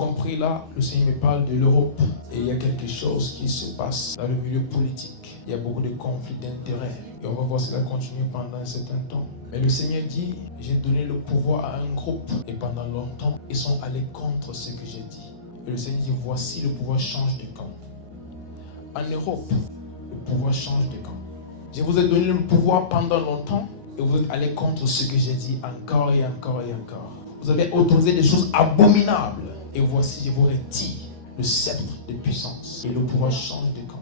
compris là, le Seigneur me parle de l'Europe. Et il y a quelque chose qui se passe dans le milieu politique. Il y a beaucoup de conflits d'intérêts. Et on va voir cela continuer pendant un certain temps. Mais le Seigneur dit, j'ai donné le pouvoir à un groupe. Et pendant longtemps, ils sont allés contre ce que j'ai dit. Et le Seigneur dit, voici le pouvoir change de camp. En Europe, le pouvoir change de camp. Je vous ai donné le pouvoir pendant longtemps. Et vous êtes allés contre ce que j'ai dit encore et encore et encore. Vous avez autorisé des choses abominables. Et voici, je vous retire le sceptre de puissance. Et le pouvoir change de camp.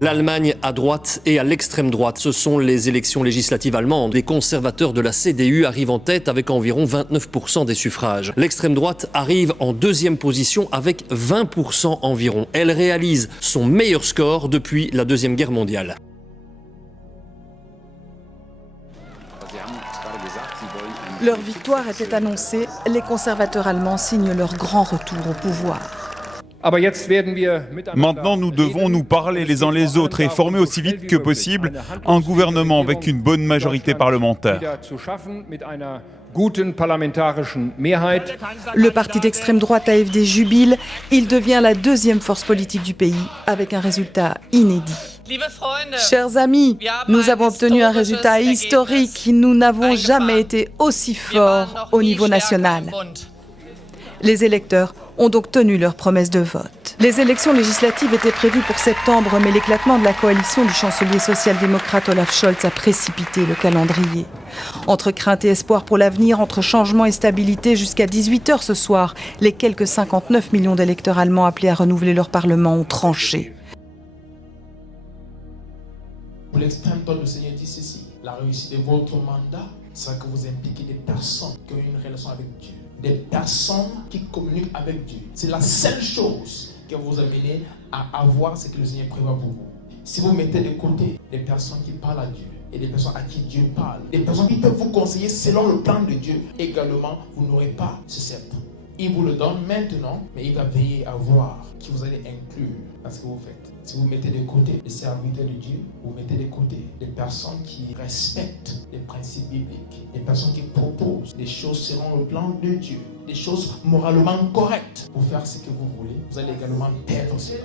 L'Allemagne à droite et à l'extrême droite, ce sont les élections législatives allemandes. Les conservateurs de la CDU arrivent en tête avec environ 29% des suffrages. L'extrême droite arrive en deuxième position avec 20% environ. Elle réalise son meilleur score depuis la Deuxième Guerre mondiale. Leur victoire était annoncée, les conservateurs allemands signent leur grand retour au pouvoir. Maintenant, nous devons nous parler les uns les autres et former aussi vite que possible un gouvernement avec une bonne majorité parlementaire. Le parti d'extrême droite AfD jubile. Il devient la deuxième force politique du pays avec un résultat inédit. Chers amis, nous avons obtenu un résultat historique. Nous n'avons jamais été aussi forts au niveau national. Les électeurs ont donc tenu leur promesse de vote. Les élections législatives étaient prévues pour septembre, mais l'éclatement de la coalition du chancelier social-démocrate Olaf Scholz a précipité le calendrier. Entre crainte et espoir pour l'avenir, entre changement et stabilité, jusqu'à 18h ce soir, les quelques 59 millions d'électeurs allemands appelés à renouveler leur parlement ont tranché. Pour l'extrême droite, le Seigneur dit ceci. La réussite de votre mandat sera que vous impliquez des personnes qui ont une relation avec Dieu. Des personnes qui communiquent avec Dieu. C'est la seule chose qui va vous amener à avoir ce que le Seigneur prévoit pour vous. Si vous mettez de côté des personnes qui parlent à Dieu et des personnes à qui Dieu parle, des personnes qui peuvent vous conseiller selon le plan de Dieu, également, vous n'aurez pas ce sceptre. Il vous le donne maintenant, mais il va veiller à voir qui vous allez inclure dans ce que vous faites. Si vous mettez de côté les serviteurs de Dieu, vous mettez de côté les personnes qui respectent les principes bibliques, les personnes qui proposent des choses selon le plan de Dieu, des choses moralement correctes pour faire ce que vous voulez, vous allez également perdre cela.